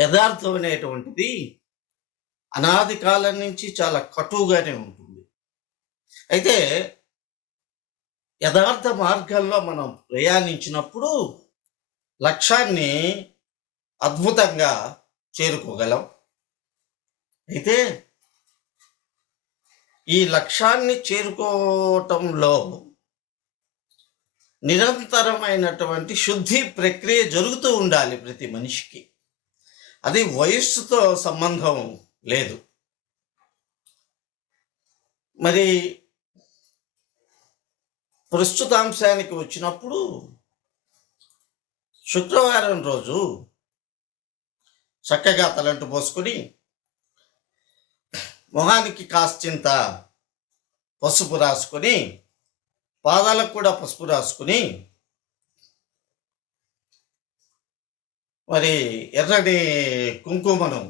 యథార్థం అనేటువంటిది అనాది కాలం నుంచి చాలా కటువుగానే ఉంటుంది. అయితే యథార్థ మార్గంలో మనం ప్రయాణించినప్పుడు లక్ష్యాన్ని అద్భుతంగా చేరుకోగలం. అయితే ఈ లక్ష్యాన్ని చేరుకోవటంలో నిరంతరమైనటువంటి శుద్ధి ప్రక్రియ జరుగుతూ ఉండాలి ప్రతి మనిషికి. అది వయస్సుతో సంబంధం లేదు. మరి ప్రస్తుతాంశానికి వచ్చినప్పుడు శుక్రవారం రోజు చక్కగా తలంటు పోసుకొని మొహానికి కాస్తంత పసుపు రాసుకొని పాదాలకు కూడా పసుపు రాసుకుని మరి ఎర్రని కుంకుమను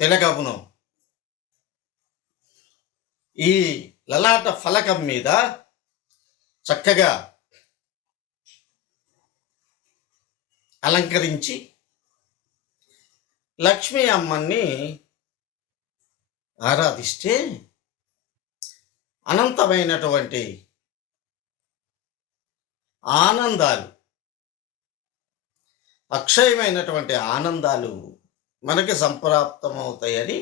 తిలకమును ఈ లలాట ఫలకం మీద చక్కగా అలంకరించి లక్ష్మీ అమ్మని ఆరాధిస్తే అనంతమైనటువంటి ఆనందాలు, అక్షయమైనటువంటి ఆనందాలు మనకి సంప్రాప్తమవుతాయని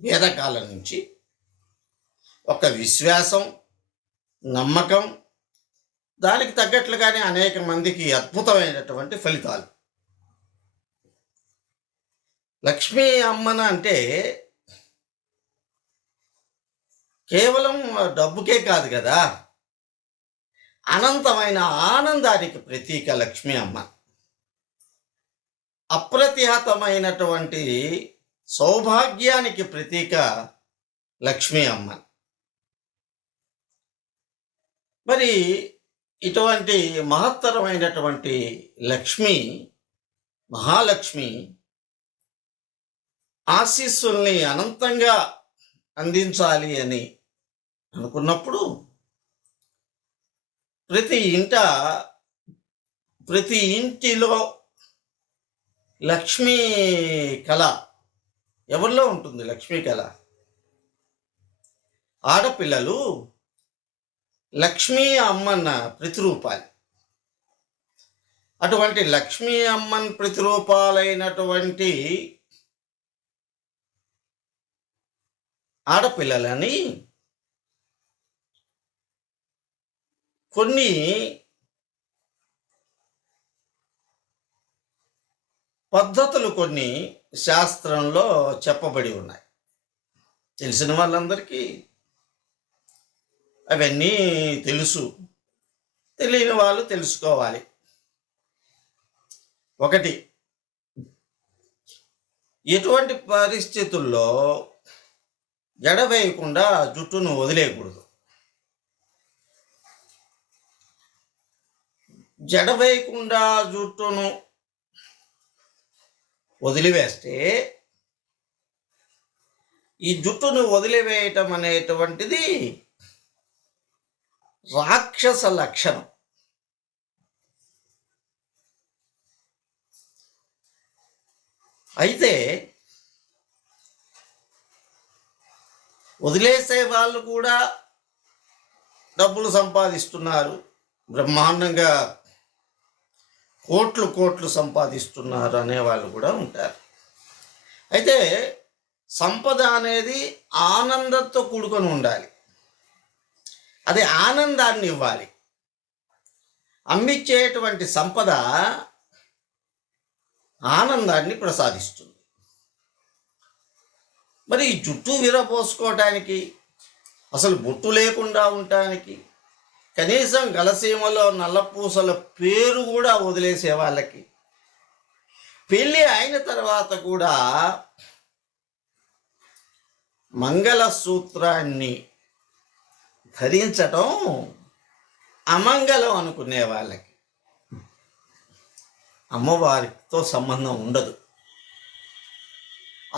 వేదకాలం నుంచి ఒక విశ్వాసం, నమ్మకం, దానికి తగ్గట్లుగానే అనేక మందికి అద్భుతమైనటువంటి ఫలితాలు. లక్ష్మీ అమ్మన అంటే కేవలం డబ్బుకే కాదు కదా, అనంతమైన ఆనందానికి ప్రతీక లక్ష్మీ అమ్మ. అప్రతిహతమైనటువంటి సౌభాగ్యానికి ప్రతీక లక్ష్మీ అమ్మ. మరి ఇటువంటి మహత్తరమైనటువంటి లక్ష్మి, మహాలక్ష్మి ఆశీస్సుల్ని అనంతంగా అందించాలి అని అనుకున్నప్పుడు ప్రతి ఇంటిలో లక్ష్మీ కళ ఎవరిలో ఉంటుంది? లక్ష్మీ కళ ఆడపిల్లలు లక్ష్మీ అమ్మన్న ప్రతిరూపాలు. అటువంటి లక్ష్మీ అమ్మన్ ప్రతిరూపాలైనటువంటి ఆడపిల్లలని కొన్ని పద్ధతులు కొన్ని శాస్త్రంలో చెప్పబడి ఉన్నాయి. తెలిసిన వాళ్ళందరికీ అవన్నీ తెలుసు, తెలియని వాళ్ళు తెలుసుకోవాలి. ఒకటి, ఎటువంటి పరిస్థితుల్లో జడ వేయకుండా జుట్టును వదిలేయకూడదు. జడ వేయకుండా జుట్టును వదిలివేస్తే ఈ జుట్టును వదిలివేయటం అనేటువంటిది రాక్షస లక్షణం. అయితే వదిలేసే వాళ్ళు కూడా డబ్బులు సంపాదిస్తున్నారు, బ్రహ్మాండంగా కోట్లు సంపాదిస్తున్నారు అనేవాళ్ళు కూడా ఉంటారు. అయితే సంపద అనేది ఆనందంతో కూడుకొని ఉండాలి, అది ఆనందాన్ని ఇవ్వాలి. అమ్మిచ్చేటువంటి సంపద ఆనందాన్ని ప్రసాదిస్తుంది. మరి జుట్టు విరపోసుకోవటానికి, అసలు బొట్టు లేకుండా ఉండటానికి, కనీసం గలసీమలో నల్లపూసల పేరు కూడా వదిలేసే వాళ్ళకి, పెళ్ళి అయిన తర్వాత కూడా మంగళసూత్రాన్ని ధరించటం అమంగళం అనుకునే వాళ్ళకి అమ్మవారితో సంబంధం ఉండదు.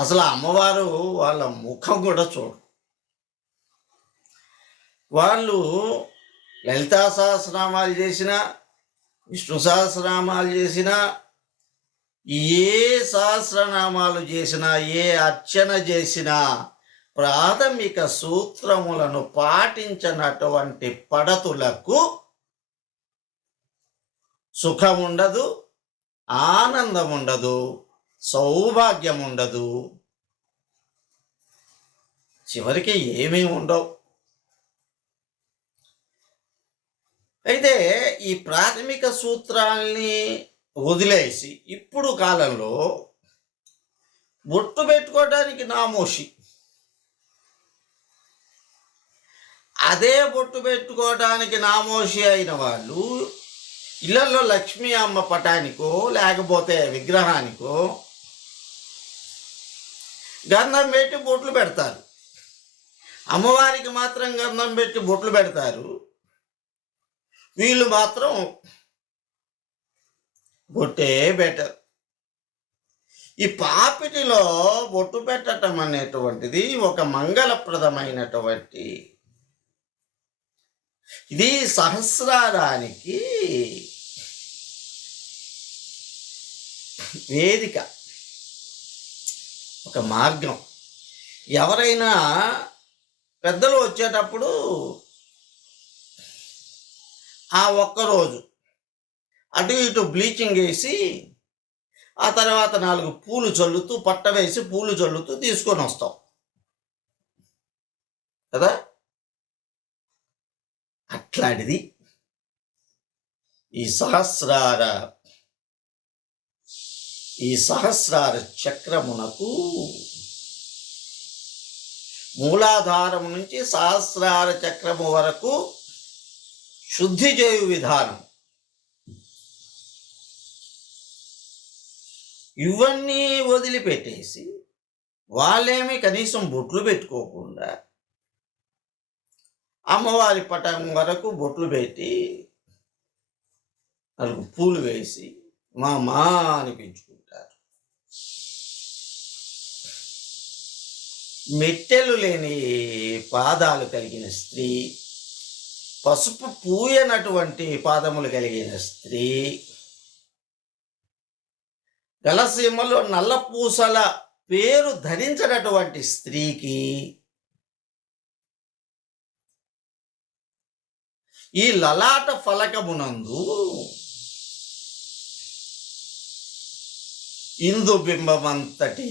అసలు అమ్మవారు వాళ్ళ ముఖం కూడా చూడు. వాళ్ళు లలితా సహస్రనామాలు చేసినా, విష్ణు సహస్రనామాలు చేసినా, ఏ సహస్రనామాలు చేసినా, ఏ అర్చన చేసినా ప్రాథమిక సూత్రములను పాటించినటువంటి పడతులకు సుఖం ఉండదు, ఆనందం ఉండదు, సౌభాగ్యం ఉండదు, చివరికి ఏమీ ఉండవు. అయితే ఈ ప్రాథమిక సూత్రాల్ని వదిలేసి ఇప్పుడు కాలంలో బొట్టు పెట్టుకోవడానికి నామోషి, అదే బొట్టు పెట్టుకోవడానికి నామోషి అయిన వాళ్ళు ఇళ్లలో లక్ష్మీ అమ్మ పటానికో లేకపోతే విగ్రహానికో గంధం పెట్టి బొట్లు పెడతారు. అమ్మవారికి మాత్రం గంధం పెట్టి బొట్లు పెడతారు, వీళ్ళు మాత్రం బొట్టే బెటర్. ఈ పాపిటిలో బొట్టు పెట్టడం అనేటువంటిది ఒక మంగళప్రదమైనటువంటి, ఇది సహస్రారానికి వేదిక, ఒక మార్గం. ఎవరైనా పెద్దలు వచ్చేటప్పుడు ఆ ఒక్కరోజు అటు ఇటు బ్లీచింగ్ వేసి ఆ తర్వాత 4 పూలు చల్లుతూ, పట్ట వేసి పూలు చల్లుతూ తీసుకొని వస్తాం కదా. అట్లాంటిది ఈ సహస్రార చక్రమునకు మూలాధారము నుంచి సహస్రార చక్రము వరకు శుద్ధి చేయు విధానం. ఇవన్నీ వదిలిపెట్టేసి వాళ్ళేమీ కనీసం బొట్లు పెట్టుకోకుండా అమ్మవారి పటం వరకు బొట్లు పెట్టి 4 పూలు వేసి మా అనిపించుకుంటారు. మెట్టెలు లేని పాదాలు కలిగిన స్త్రీ, పసుపు పూయనటువంటి పాదములు కలిగిన స్త్రీ, గలసీమలో నల్ల పూసల పేరు ధరించినటువంటి స్త్రీకి ఈ లలాట ఫలకమునందు ఇందు బింబమంతటి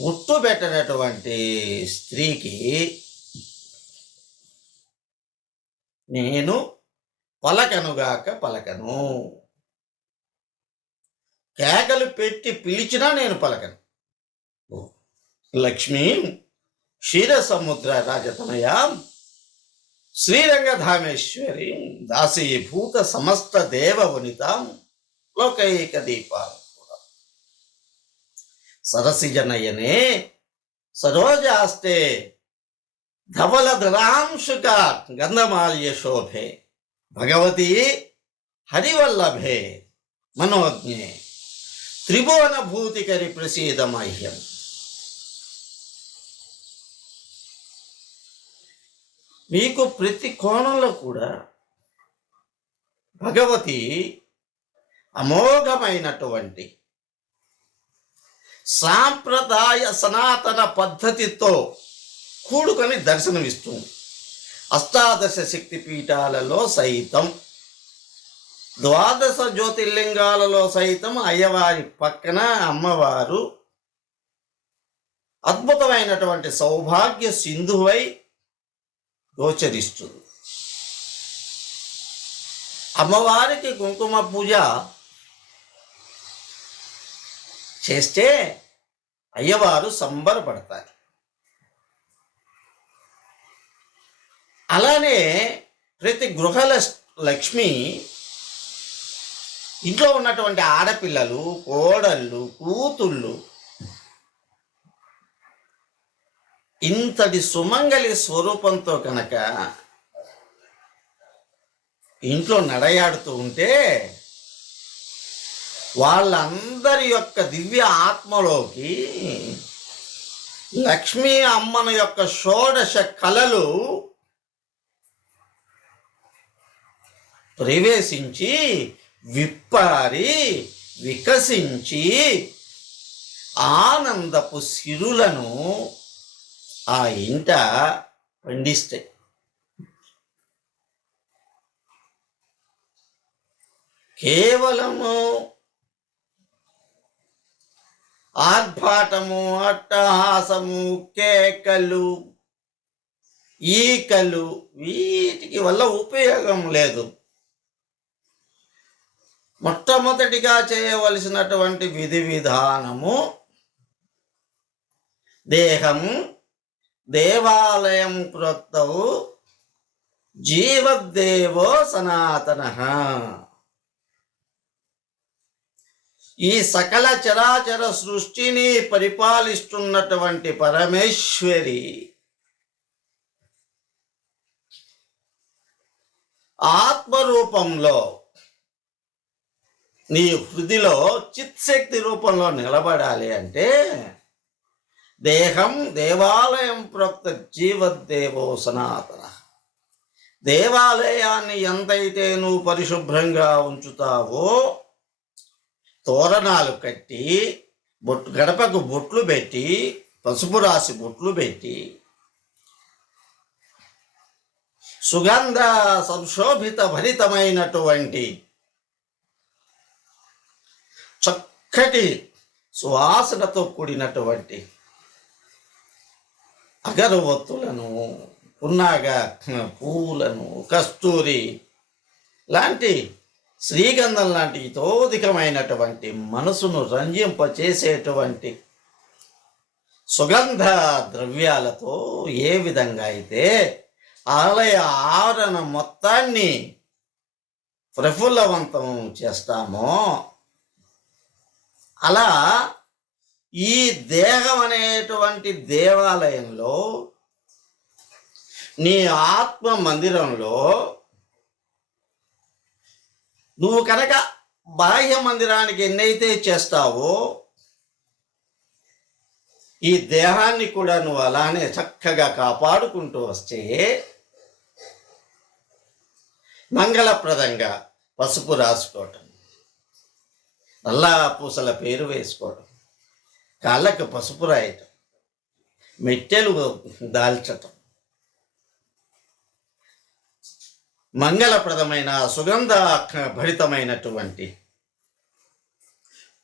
బొట్టు పెట్టినటువంటి స్త్రీకి నేను పలకనుగాక పలకను, కేకలు పెట్టి పిలిచినా నేను పలకను. లక్ష్మీ క్షీరసముద్ర రాజతనయ శ్రీరంగధామేశ్వరి దాసీభూత సమస్త దేవవనితాం లోకైక దీపాం సరసిజనయనే సరోజాస్తే ధవలధరాంశుక గంధమాల్య శోభే భగవతి హరివల్లభే మనోజ్ఞే త్రిభువన భూతికరి ప్రసీద మహ్యం. మీకు ప్రతి కోణంలో కూడా భగవతి అమోఘమైనటువంటి సాంప్రదాయ సనాతన పద్ధతితో కూడుకొని దర్శనమిస్తుంది. అష్టాదశ శక్తి పీఠాలలో సైతం, 12 జ్యోతిర్లింగాలలో సైతం అయ్యవారి పక్కన అమ్మవారు అద్భుతమైనటువంటి సౌభాగ్య సింధువై గోచరిస్తుంది. అమ్మవారికి కుంకుమ పూజ చేస్తే అయ్యవారు సంబరపడతారు. అలానే ప్రతి గృహలక్ష్మి ఇంట్లో ఉన్నటువంటి ఆడపిల్లలు, కోడళ్ళు, కూతుళ్ళు ఇంతటి సుమంగళి స్వరూపంతో కనుక ఇంట్లో నడయాడుతూ ఉంటే వాళ్ళందరి యొక్క దివ్య ఆత్మలోకి లక్ష్మీ అమ్మను యొక్క షోడశ కళలు ప్రవేశించి విప్పారి వికసించి ఆనందపు సిరులను ఆ ఇంట పండిస్తాయి. కేవలము ఆర్భాటము, అట్టహాసము, కేకలు, ఈకలు వీటికి వల్ల ఉపయోగం లేదు. మొట్టమొదటిగా చేయవలసినటువంటి విధి విధానము దేహం దేవాలయం ప్రోక్తవు జీవదేవో సనాతనః. ఈ సకల చరాచర సృష్టిని పరిపాలిస్తున్నటువంటి పరమేశ్వరి ఆత్మరూపంలో నీ హృదిలో చిత్శక్తి రూపంలో నిలబడాలి అంటే దేహం దేవాలయం ప్రోక్త జీవదేవో సనాతన. దేవాలయాన్ని ఎంతైతే నువ్వు పరిశుభ్రంగా ఉంచుతావో, తోరణాలు కట్టి గడపకు బొట్లు పెట్టి పసుపు రాసి బొట్లు పెట్టి సుగంధ సంశోభిత భరితమైనటువంటి చక్కటి సువాసనతో కూడినటువంటి అగరవత్తులను, పున్నాగ పూలను, కస్తూరి లాంటి శ్రీగంధం లాంటి ఇతోధికమైనటువంటి మనసును రంజింపచేసేటువంటి సుగంధ ద్రవ్యాలతో ఏ విధంగా అయితే ఆలయ ఆవరణ మొత్తాన్ని ప్రఫుల్లవంతం చేస్తామో, అలా ఈ దేహం అనేటువంటి దేవాలయంలో, నీ ఆత్మ మందిరంలో నువ్వు కనుక బాహ్య మందిరానికి ఎన్నైతే చేస్తావో, ఈ దేహాన్ని కూడా నువ్వు అలానే చక్కగా కాపాడుకుంటూ వస్తే మంగళప్రదంగా పసుపు రాసుకోవటం, నల్ల పూసల పేరు వేసుకోవటం, కాళ్ళకు పసుపు రాయటం, మెట్టెలు దాల్చటం, మంగళప్రదమైన సుగంధ భరితమైనటువంటి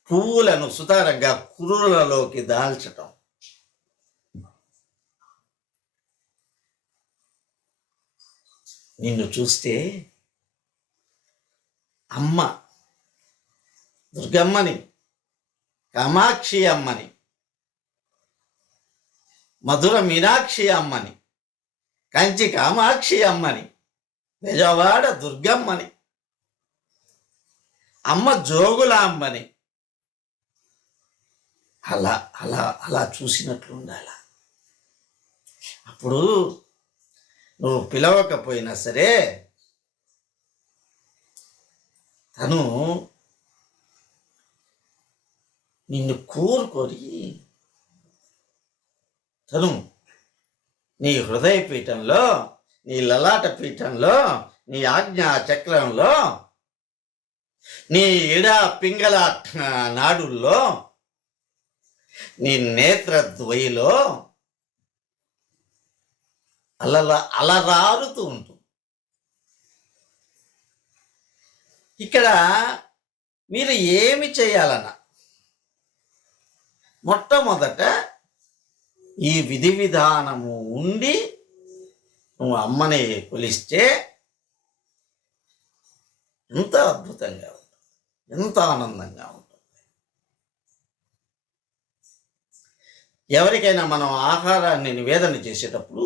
పువ్వులను సుతారంగా కురులలోకి దాల్చటం, నిన్ను చూస్తే అమ్మ దుర్గమ్మని, కామాక్షి అమ్మని, మధుర మీనాక్షి అమ్మని, కంచి కామాక్షి అమ్మని, బెజవాడ దుర్గమ్మని, అమ్మ జోగులాంబని అలా అలా అలా చూసినట్లు ఉండాల. అప్పుడు నువ్వు పిలవకపోయినా సరే తను నిన్ను కోరుకొని తను నీ హృదయ పీఠంలో, నీ లలాట పీఠంలో, నీ ఆజ్ఞా చక్రంలో, నీ ఇడ పింగళ నాడుల్లో, నీ నేత్ర ద్వయిలో అలరారుతూ ఉంటుంది. ఇక్కడ మీరు ఏమి చేయాలన్నా మొట్టమొదట ఈ విధి విధానము ఉండి నువ్వు అమ్మని కొలిస్తే ఎంత అద్భుతంగా ఉంటుంది, ఎంత ఆనందంగా ఉంటుంది. ఎవరికైనా మనం ఆహారాన్ని నివేదన చేసేటప్పుడు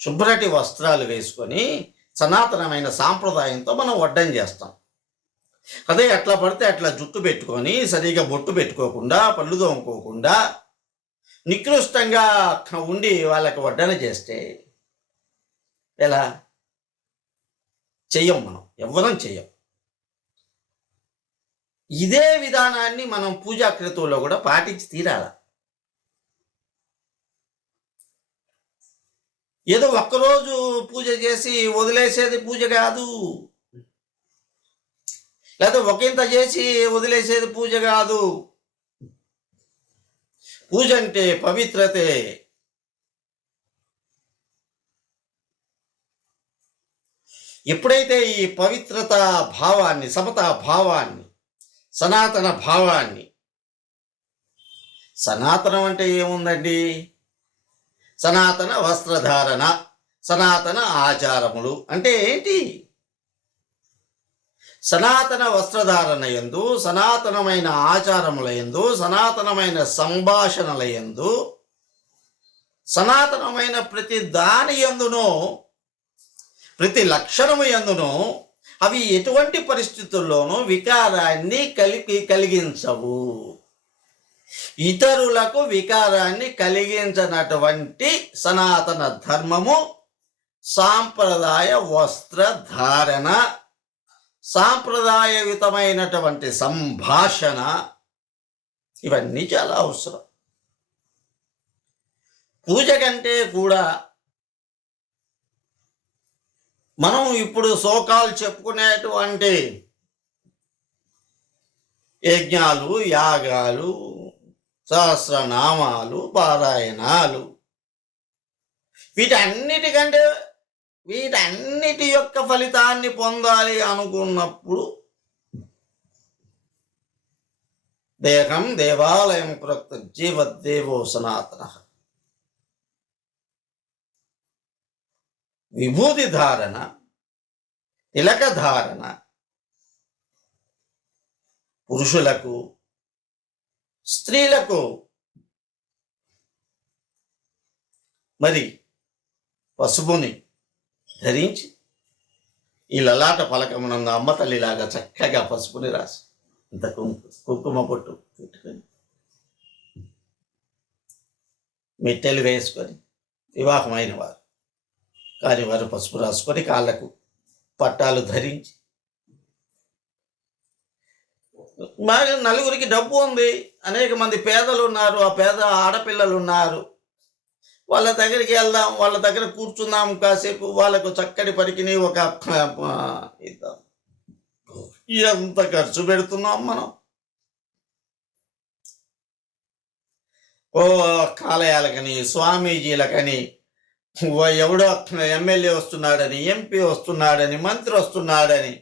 శుభ్రటి వస్త్రాలు వేసుకొని సనాతనమైన సాంప్రదాయంతో మనం వడ్డం చేస్తాం. అదే ఎట్లా పడితే అట్లా జుట్టు పెట్టుకొని సరిగా బొట్టు పెట్టుకోకుండా, పళ్ళు తోముకోకుండా నికృష్టంగా ఉండి వాళ్ళకి వడ్డన చేస్తే ఎలా? చెయ్యం, మనం ఎవ్వరం చెయ్యం. ఇదే విధానాన్ని మనం పూజా క్రతువులో కూడా పాటించి తీరాల. ఏదో ఒక్కరోజు పూజ చేసి వదిలేసేది పూజ కాదు. లేకపోతే ఒకంత చేసి వదిలేసేది పూజ కాదు. పూజ అంటే పవిత్రతే. ఎప్పుడైతే ఈ పవిత్రత భావాన్ని, సమతా భావాన్ని, సనాతన భావాన్ని, సనాతనం అంటే ఏముందండి? సనాతన వస్త్రధారణ, సనాతన ఆచారములు అంటే ఏంటి? సనాతన వస్త్రధారణ యందు, సనాతనమైన ఆచారముల యందు, సనాతనమైన సంభాషణల యందు, సనాతనమైన ప్రతి దాని యందునో, ప్రతి లక్షణము యందునో అవి ఎటువంటి పరిస్థితుల్లోనూ వికారాన్ని కలిగించవు. ఇతరులకు వికారాన్ని కలిగించనటువంటి సనాతన ధర్మము, సాంప్రదాయ వస్త్రధారణ, సాంప్రదాయయుతమైనటువంటి సంభాషణ, ఇవన్నీ చాలా అవసరం. పూజ కంటే కూడా మనం ఇప్పుడు శోకాలు చెప్పుకునేటువంటి యజ్ఞాలు, యాగాలు, సహస్రనామాలు, పారాయణాలు, వీటన్నిటి యొక్క ఫలితాన్ని పొందాలి అనుకున్నప్పుడు దేహం దేవాలయం ప్రోక్త జీవదేవో సనాతన, విభూతి ధారణ, తిలక ధారణ పురుషులకు, స్త్రీలకు మరి పసుపుని ధరించి ఈ లలాట పలకమునందు అమ్మ తల్లిలాగా చక్కగా పసుపుని రాసి ఇంత కుంకుమ పొట్టు పెట్టుకొని మెట్టెలు వేసుకొని వివాహమైన వారు కానీ వారు పసుపు రాసుకొని కాళ్ళకు పట్టాలు ధరించి, బాగా నలుగురికి డబ్బు ఉంది, అనేక మంది పేదలు ఉన్నారు, ఆ పేద ఆడపిల్లలు ఉన్నారు, వాళ్ళ దగ్గరికి వెళ్దాం, వాళ్ళ దగ్గర కూర్చుందాం కాసేపు, వాళ్ళకు చక్కటి పరికిని ఒక ఇద్దాం. ఎంత ఖర్చు పెడుతున్నాం మనం? ఓ కాలయాలకని, స్వామీజీలకని, ఎవడో ఎమ్మెల్యే వస్తున్నాడని, ఎంపీ వస్తున్నాడని, మంత్రి వస్తున్నాడని,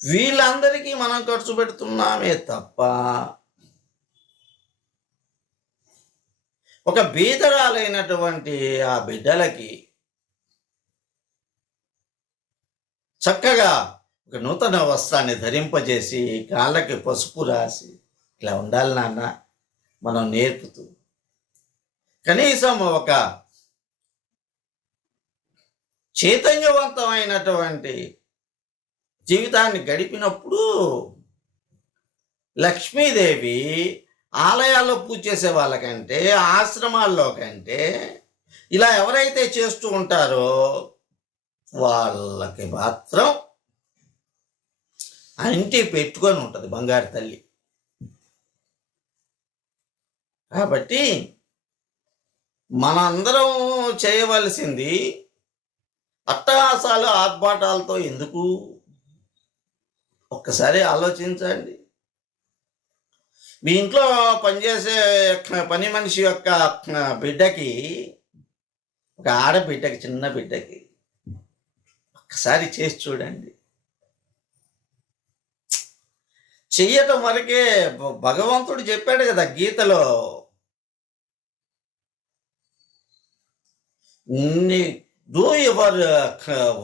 వీళ్ళందరికీ మనం ఖర్చు పెడుతున్నామే తప్ప ఒక బీదరాలైనటువంటి ఆ బిడ్డలకి చక్కగా ఒక నూతన వస్త్రాన్ని ధరింపజేసి కాళ్ళకి పసుపు రాసి ఇట్లా ఉండాలి నాన్న మనం నేర్పుతూ, కనీసం ఒక చైతన్యవంతమైనటువంటి జీవితాన్ని గడిపినప్పుడు లక్ష్మీదేవి ఆలయాల్లో పూజ చేసే వాళ్ళకంటే, ఆశ్రమాల్లో కంటే ఇలా ఎవరైతే చేస్తూ ఉంటారో వాళ్ళకి మాత్రం అంటి పెట్టుకొని ఉంటుంది బంగారు తల్లి. కాబట్టి మనందరం చేయవలసింది అట్టహాసాలు, ఆర్భాటాలతో ఎందుకు? ఒక్కసారి ఆలోచించండి. మీ ఇంట్లో పనిచేసే పని మనిషి యొక్క బిడ్డకి, ఒక ఆడబిడ్డకి, చిన్న బిడ్డకి ఒక్కసారి చేసి చూడండి. చెయ్యటం వరకే భగవంతుడు చెప్పాడు కదా గీతలో, do your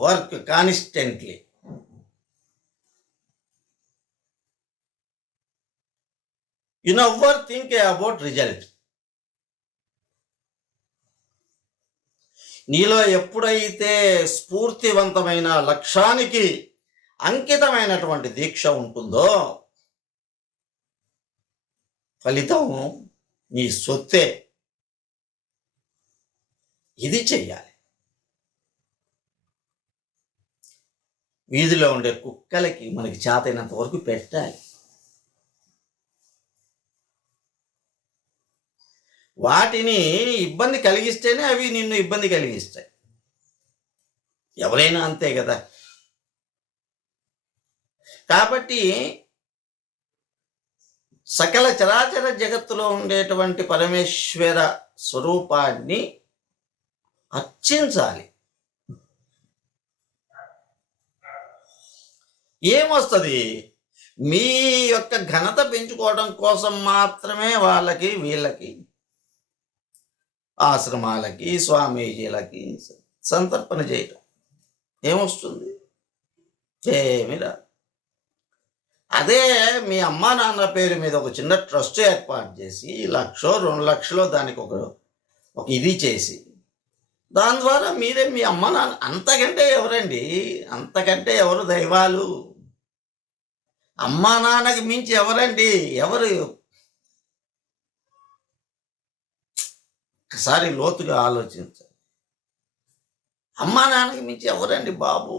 work constantly. You never think about result. నీలో ఎప్పుడైతే స్ఫూర్తివంతమైన లక్ష్యానికి అంకితమైనటువంటి దీక్ష ఉంటుందో ఫలితం నీ సొత్తే. ఇది చెయ్యాలి. వీధిలో ఉండే కుక్కలకి మనకి చేతైనంత వరకు పెట్టాలి. వాటిని ఇబ్బంది కలిగిస్తేనే అవి నిన్ను ఇబ్బంది కలిగిస్తాయి. ఎవరైనా అంతే కదా. కాబట్టి సకల చరాచర జగత్తులో ఉండేటువంటి పరమేశ్వర స్వరూపాన్ని అర్చించాలి. ఏమొస్తుంది? మీ యొక్క ఘనత పెంచుకోవడం కోసం మాత్రమే వాళ్ళకి వీళ్ళకి ఆశ్రమాలకి స్వామీజీలకి సంతర్పణ చేయటం ఏమొస్తుంది? ఏమి రాదు. అదే మీ అమ్మా నాన్న పేరు మీద ఒక చిన్న ట్రస్ట్ ఏర్పాటు చేసి 1,00,000 2,00,000 దానికి ఒక ఇది చేసి దాని ద్వారా మీరే మీ అమ్మ నాన్న, అంతకంటే ఎవరండి? అంతకంటే ఎవరు దైవాలు? అమ్మా నాన్నకి మించి ఎవరండి? ఎవరు? ఒకసారి లోతుగా ఆలోచించాలి. అమ్మా నాన్నకి మించి ఎవరండి బాబు?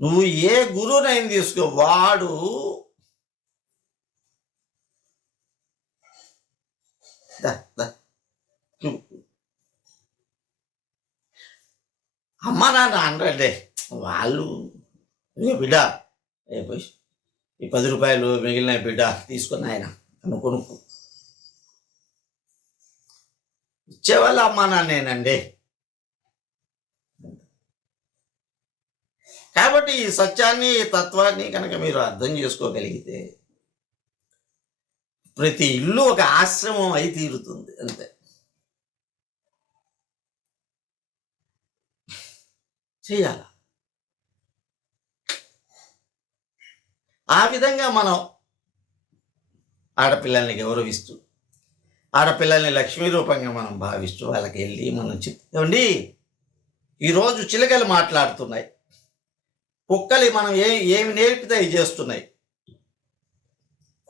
నువ్వు ఏ గురువునైనా తీసుకో, వాడు అమ్మా నాన్న అనరండి. వాళ్ళు బిడ్డ ఈ 10 రూపాయలు మిగిలిన బిడ్డ తీసుకుని ఆయన కొనుక్కు ఇచ్చేవాళ్ళు అమ్మా నాన్నేనండి. కాబట్టి ఈ సత్యాన్ని, ఈ తత్వాన్ని కనుక మీరు అర్థం చేసుకోగలిగితే ప్రతి ఇల్లు ఒక ఆశ్రమం అయి తీరుతుంది. అంతే. చెయ్యాల. ఆ విధంగా మనం ఆడపిల్లల్ని గౌరవిస్తూ, ఆడపిల్లల్ని లక్ష్మీ రూపంగా మనం భావిస్తూ వాళ్ళకి వెళ్ళి మనం చెప్తామండి, ఈరోజు చిలకలు మాట్లాడుతున్నాయి, కుక్కలు మనం ఏమి నేర్పితే అవి చేస్తున్నాయి,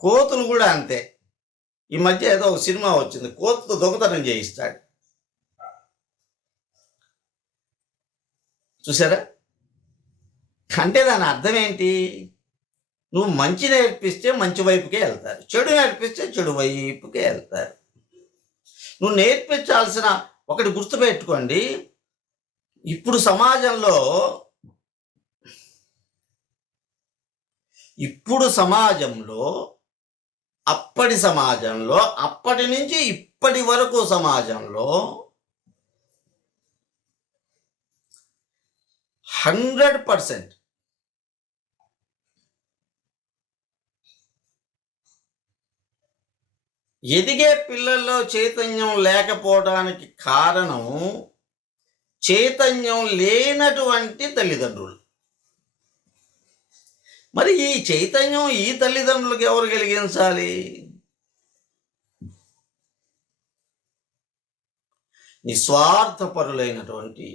కోతులు కూడా అంతే. ఈ మధ్య ఏదో ఒక సినిమా వచ్చింది, కోతుతో దొంగతనం చేయిస్తాడు, చూసారా? అంటే దాని అర్థం ఏంటి? నువ్వు మంచి నేర్పిస్తే మంచి వైపుకే వెళ్తారు, చెడు నేర్పిస్తే చెడు వైపుకే వెళ్తారు. నువ్వు నేర్పించాల్సిన ఒకటి గుర్తుపెట్టుకోండి, ఇప్పుడు సమాజంలో అప్పటి నుంచి ఇప్పటి వరకు సమాజంలో 100% ఎదిగే పిల్లల్లో చైతన్యం లేకపోవడానికి కారణం చైతన్యం లేనటువంటి తల్లిదండ్రులు. మరి ఈ చైతన్యం ఈ తల్లిదండ్రులకు ఎవరు కలిగించాలి? నిస్వార్థపరులైనటువంటి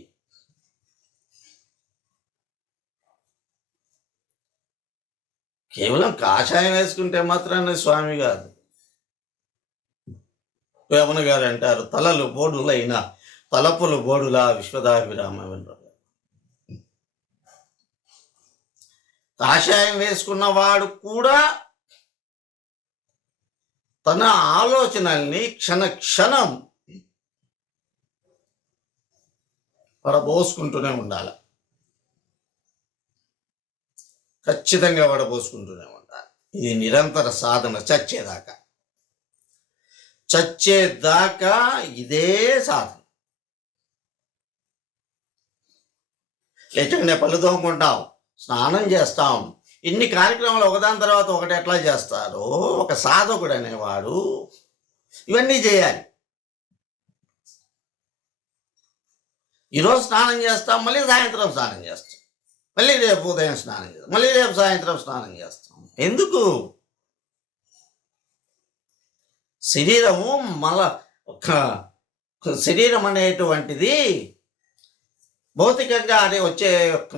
కేవలం కాషాయం వేసుకుంటే మాత్రాన్ని స్వామి కాదు. వేమన గారు అంటారు, తలలు బోడులైన తలపులు బోడులా విశ్వదాభిరామ. కాషాయం వేసుకున్న వాడు కూడా తన ఆలోచనల్ని క్షణం వడబోసుకుంటూనే ఉండాలి, ఖచ్చితంగా వడబోసుకుంటూనే ఉండాలి. ఇది నిరంతర సాధన, చచ్చేదాకా ఇదే సాధన. లేచండి, పళ్ళు తోముకుంటాం, స్నానం చేస్తాం, ఇన్ని కార్యక్రమాలు ఒకదాని తర్వాత ఒకటి ఎట్లా చేస్తారో ఒక సాధకుడు అనేవాడు ఇవన్నీ చేయాలి. ఈరోజు స్నానం చేస్తాం, మళ్ళీ సాయంత్రం స్నానం చేస్తాం, మళ్ళీ రేపు ఉదయం స్నానం చేస్తాం, మళ్ళీ రేపు సాయంత్రం స్నానం చేస్తాం. ఎందుకు? శరీరము శరీరం అనేటువంటిది భౌతికంగా అనే వచ్చే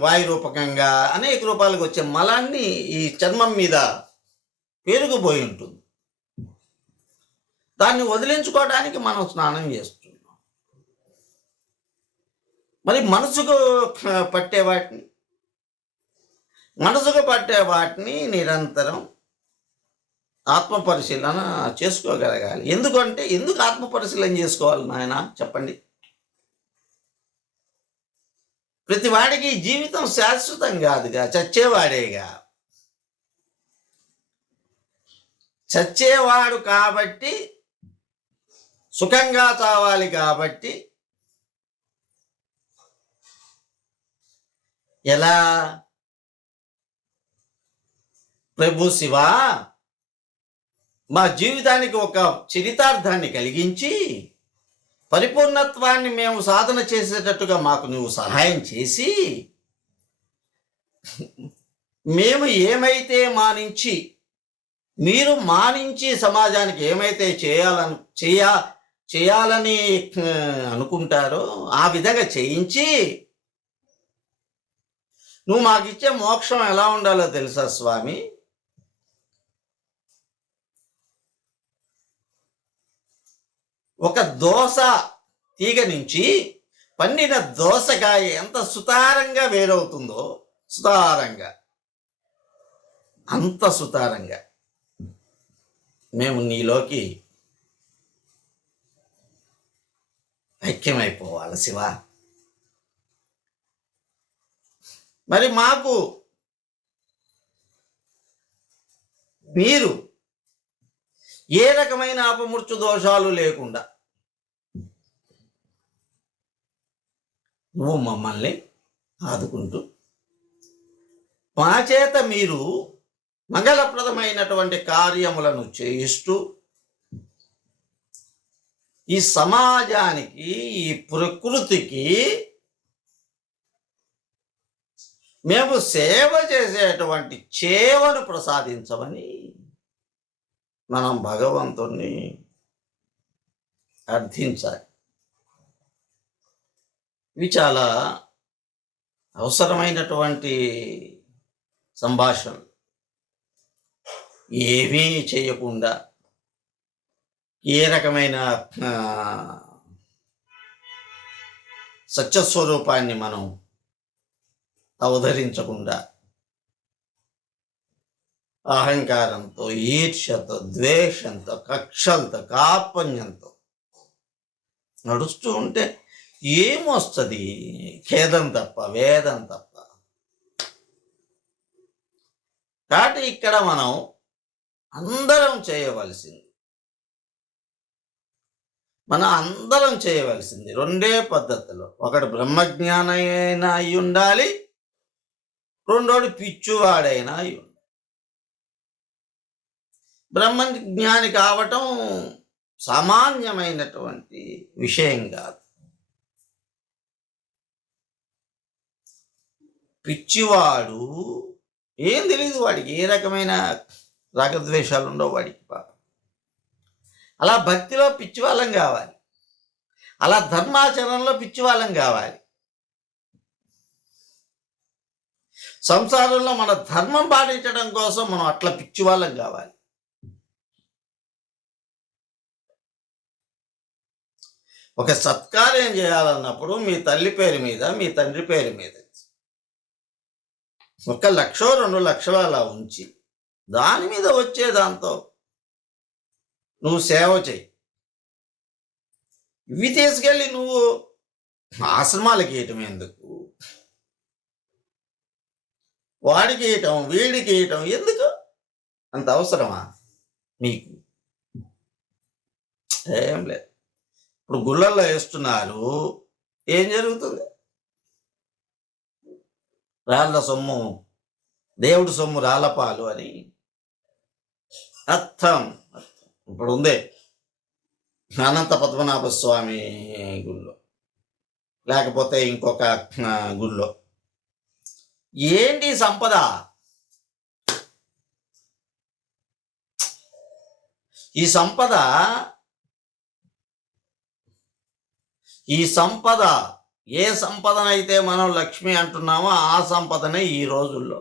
వాయు రూపకంగా అనేక రూపాలకు వచ్చే మలాన్ని ఈ చర్మం మీద పేరుకుపోయి ఉంటుంది. దాన్ని వదిలించుకోవడానికి మనం స్నానం చేస్తున్నాం. మరి మనసుకు పట్టే వాటిని నిరంతరం ఆత్మ పరిశీలన చేసుకోగలగాలి. ఎందుకు ఆత్మ పరిశీలన చేసుకోవాలి నాయన చెప్పండి? ప్రతి వాడికి జీవితం శాశ్వతం కాదుగా, చచ్చేవాడేగా. చచ్చేవాడు కాబట్టి, సుఖంగా చావాలి కాబట్టి ఎలా? ప్రభు శివ, మా జీవితానికి ఒక చరితార్థాన్ని కలిగించి పరిపూర్ణత్వాన్ని మేము సాధన చేసేటట్టుగా మాకు నువ్వు సహాయం చేసి, మేము ఏమైతే మానించి, మీరు మానించి సమాజానికి ఏమైతే చేయాలని అనుకుంటారో ఆ విధంగా చేయించి, నువ్వు మాకిచ్చే మోక్షం ఎలా ఉండాలో తెలుసా స్వామి? ఒక దోస తీగ నుంచి పండిన దోసకాయ ఎంత సుతారంగా వేరవుతుందో, అంత సుతారంగా మేము నీలోకి ఐక్యమైపోవాలి శివ. మరి మాకు మీరు ఏ రకమైన అపమృత్యు దోషాలు లేకుండా నువ్వు మమ్మల్ని ఆదుకుంటూ, మా చేత మీరు మంగళప్రదమైనటువంటి కార్యములను చేయిస్తూ, ఈ సమాజానికి, ఈ ప్రకృతికి మేము సేవ చేసేటువంటి చేవను ప్రసాదించమని మనం భగవంతుణ్ణి అర్థించాలి. ఇవి చాలా అవసరమైనటువంటి సంభాషణలు. ఏమీ చేయకుండా, ఏ రకమైన సత్యస్వరూపాన్ని మనం అవతరించకుండా, అహంకారంతో, ఈర్ష్యతో, ద్వేషంతో, కక్షలతో, కార్పణ్యంతో నడుస్తూ ఉంటే ఏమొస్తుంది? ఖేదం తప్ప, వేదం తప్ప. కాబట్టి ఇక్కడ మనం అందరం చేయవలసింది రెండే పద్ధతులు. ఒకడు బ్రహ్మజ్ఞానైనా అయి ఉండాలి, రెండోడు పిచ్చువాడైనా అయి ఉండాలి. బ్రహ్మజ్ఞాని కావటం సామాన్యమైనటువంటి విషయం కాదు. పిచ్చివాడు ఏం తెలియదు, వాడికి ఏ రకమైన రాగద్వేషాలు ఉండవు వాడికి. అలా భక్తిలో పిచ్చివాళ్ళం కావాలి, అలా ధర్మాచరణలో పిచ్చివాళ్ళం కావాలి, సంసారంలో మన ధర్మం పాటించడం కోసం మనం అట్లా పిచ్చివాళ్ళం కావాలి. ఒక సత్కార్యం చేయాలన్నప్పుడు మీ తల్లి పేరు మీద, మీ తండ్రి పేరు మీద 1 లక్షో 2 లక్షలు అలా ఉంచి, దాని మీద వచ్చే దాంతో నువ్వు సేవ చేయి. ఇవి తీసుకెళ్ళి నువ్వు ఆశ్రమాలకి ఇయటం ఎందుకు? వాడికి ఇయటం, వీడికి ఇయటం ఎందుకు? అంత అవసరమా మీకు? ఏం లేదు. ఇప్పుడు గుళ్ళల్లో వేస్తున్నారు, ఏం జరుగుతుంది? రాళ్ళ సొమ్ము, దేవుడి సొమ్ము రాళ్ళపాలు అని అర్థం. ఇప్పుడు ఉంది అనంత పద్మనాభ స్వామి గుళ్ళో, లేకపోతే ఇంకొక గుళ్ళో. ఏంటి సంపద? ఈ సంపద ఏ సంపదనైతే మనం లక్ష్మి అంటున్నామో ఆ సంపదనే ఈ రోజుల్లో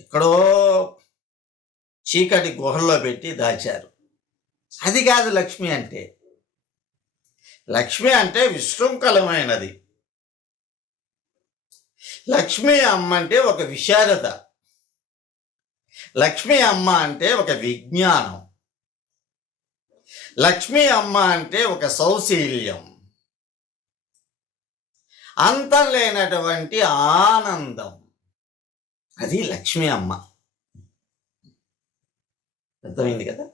ఎక్కడో చీకటి గుహల్లో పెట్టి దాచారు. అది కాదు లక్ష్మి అంటే. లక్ష్మి అంటే విశృంఖలమైనది. లక్ష్మీ అమ్మ అంటే ఒక విశారద. లక్ష్మీ అమ్మ అంటే ఒక విజ్ఞానం. లక్ష్మీ అమ్మ అంటే ఒక సౌశీల్యం. అంతం లేనటువంటి ఆనందం. అది లక్ష్మీ అమ్మ. అర్థమైంది కదా?